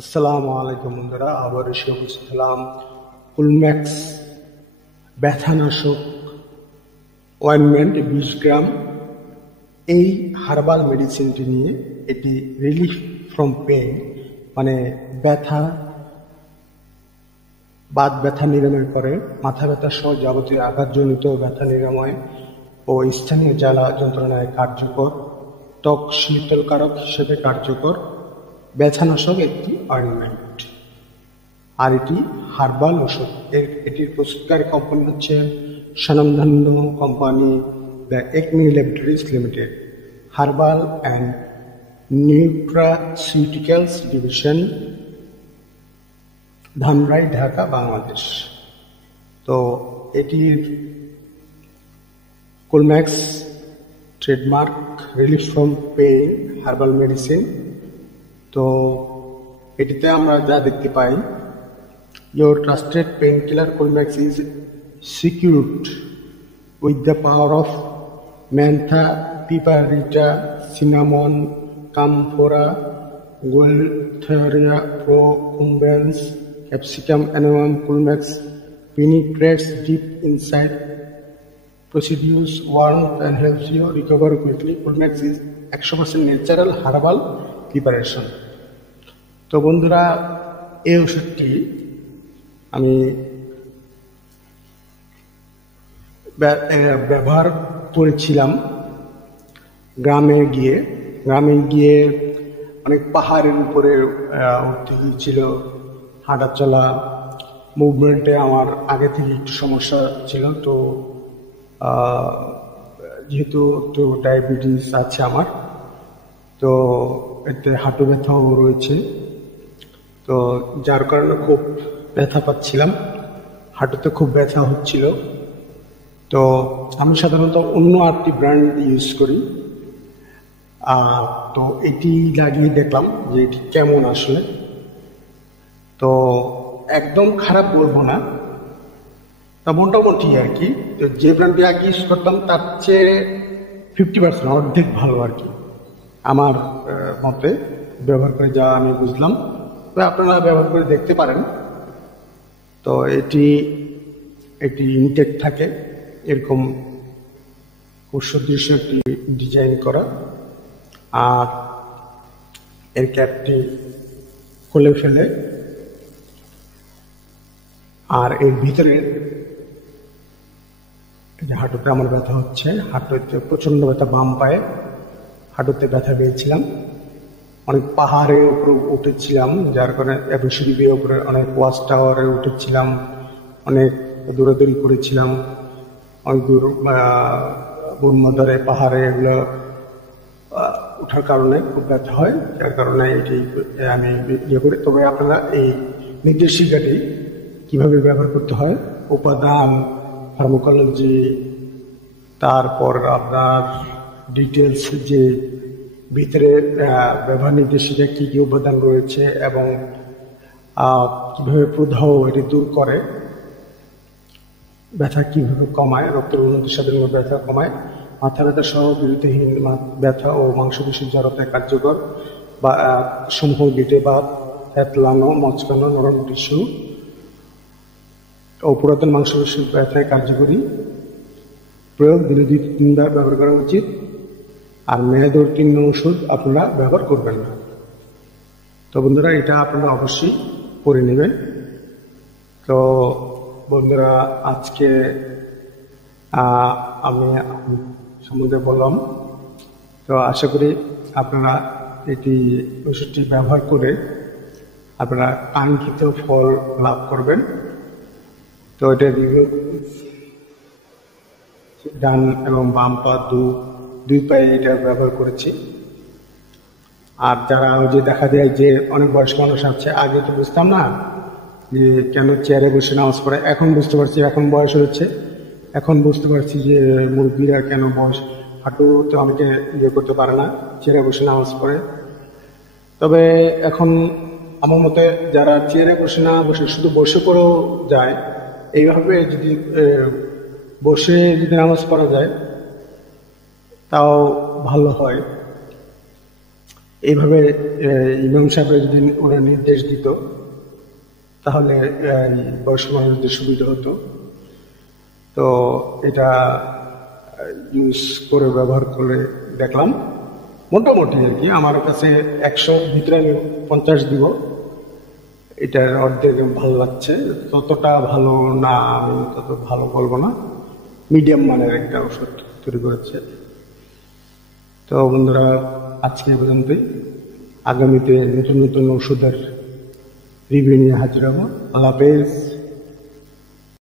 আসসালামু আলাইকুম বন্ধুরা, আবার এসে উপস্থিত হলাম কুলম্যাক্স ব্যথানাশক অয়েনমেন্ট 20 গ্রাম এই হার্বাল মেডিসিনটি নিয়ে। এটি রিলিফ ফ্রম পেইন মানে ব্যথা, বাত ব্যথা নিরাময় করে, মাথা ব্যথা সহ যাবতীয় আঘাতজনিত ব্যথা নিরাময় ও স্থানীয় জ্বালা যন্ত্রণায় কার্যকর, ত্বক শীতলকারক হিসেবে কার্যকর ব্যথানাশক একটি অয়েনমেন্ট। আর এটি হার্বাল ওষুধ। এটির প্রস্তুতকারী কোম্পানি হচ্ছে স্বনামধন্য company the Acme laboratories limited, herbal and nutraceuticals division, Dhamrai, Dhaka, Bangladesh. তো এটির Coolmax trademark relief from pain herbal medicine. তো এটিতে আমরা যা দেখতে পাই, your trusted painkiller Colmax is secured with the power of mentha, piperita, cinnamon, camphora, gualtheria, procumbens, capsicum, annuum. Colmax penetrates deep inside, produces warmth and helps you recover quickly. Colmax is 100% natural herbal preparation. তো বন্ধুরা, এই ওষুধটি আমি ব্যবহার করেছিলাম গ্রামে গিয়ে অনেক পাহাড়ের উপরে উঠতে হয়েছিল। হাঁটা চলা মুভমেন্টে আমার আগে থেকে একটু সমস্যা ছিল। তো যেহেতু একটু ডায়াবেটিস আছে আমার, তো এতে হাঁটু ব্যথাও রয়েছে। তো যার কারণে খুব ব্যথা পাচ্ছিলাম, হাঁটুতে খুব ব্যথা হচ্ছিল। তো আমি সাধারণত অন্য আরেকটি ব্র্যান্ড ইউজ করি। তো এটি লাগিয়ে দেখলাম যে এটি কেমন আসলে। তো একদম খারাপ বলবো না, তা মোটামুটি আর কি। তো যে ব্র্যান্ডটি আগে ইউজ করতাম তার চেয়ে 50% অর্ধেক ভালো আর কি, আমার মতে ব্যবহার করে যা আমি বুঝলাম। তো আপনারা ব্যবহার করে দেখতে পারেন। তো এটি ইনটেক থাকে, এরকম খুব সুদৃশ্য একটি ডিজাইন করা। আর এর ক্যাপটি খুলে ফেলে, আর এর ভিতরে যে হাঁটুতে আমার ব্যথা হচ্ছে, হাঁটুতে প্রচন্ড ব্যথা, বাম পায়ে হাঁটুতে ব্যথা পেয়েছিলাম। অনেক পাহাড়ের উপরে উঠেছিলাম, যার কারণে সিঁড়ি বেয়ে উপরে অনেক ওয়াচ টাওয়ারে উঠেছিলাম, অনেক দৌড়াদৌড়ি করেছিলাম, অনেক দূর বুড়মদারে পাহাড়ে এগুলো ওঠার কারণে খুব ব্যথা হয়। যার কারণে এটি আমি ইয়ে করি। তবে আপনারা এই নির্দেশিকাটি কিভাবে ব্যবহার করতে হয়, উপাদান, ফার্মাকোলজি, তারপর আপনার ডিটেলস, যে ভিতরে ব্যবহার নির্দেশিকা কী কী উপাদান রয়েছে এবং কীভাবে প্রদাহ এটি দূর করে, ব্যথা কীভাবে কমায়, রক্তসাদের ব্যথা কমায়, মাথা ব্যথা সহ বিরতিহীন ব্যথা ও মাংসপেশির জড়তায় কার্যকর, বা সমূহ গেটে বা থেতলানো, মচকানো, নরম টিস্যু ও পুরাতন মাংসপেশির ব্যথায় কার্যকরী। প্রয়োগ দিনে 2-3 বার ব্যবহার করা উচিত। আর মেয়াদ উত্তীর্ণ ওষুধ আপনারা ব্যবহার করবেন না। তো বন্ধুরা, এটা আপনারা অবশ্যই করে নেবেন। তো বন্ধুরা, আজকে আমি সম্বন্ধে বললাম। তো আশা করি আপনারা এটি ওষুধটি ব্যবহার করে আপনারা কাঙ্ক্ষিত ফল লাভ করবেন। তো এটা ডান এবং বাম পা দুই পায়ে এটা ব্যবহার করেছি। আর যারা যে দেখা যায় যে অনেক বয়স্ক মানুষ আছে, আগে তো বুঝতাম না যে কেন চেয়ারে বসে নামাজ পড়ে, এখন বুঝতে পারছি, এখন বয়স হচ্ছে, এখন বুঝতে পারছি যে মুরব্বীরা কেন বয়স হাঁটু তো অনেকে ইয়ে করতে পারে না, চেয়ারে বসে নামাজ পড়ে। তবে এখন আমার মতে যারা চেয়ারে বসে না বসে শুধু বসে পড়েও যায়, এইভাবে যদি বসে যদি নামাজ পড়া যায় তাও ভালো হয়। এইভাবে ইমাম সাহেবের যদি ওরা নির্দেশ দিত তাহলে বয়স্ক মানুষদের সুবিধা হতো। তো এটা ইউজ করে ব্যবহার করে দেখলাম, মোটামুটি আর কি। আমার কাছে 100 ভিতরে আমি 50 দিব। এটার অর্ধেক ভালো লাগছে, ততটা ভালো না, আমি তত ভালো বলবো না, মিডিয়াম মানের একটা ওষুধ তৈরি করেছে। তো বন্ধুরা, আজকে এই পর্যন্তই। আগামীতে নতুন নতুন ওষুধের রিভিউ নিয়ে হাজির হবো। আল্লাহ হাফেজ।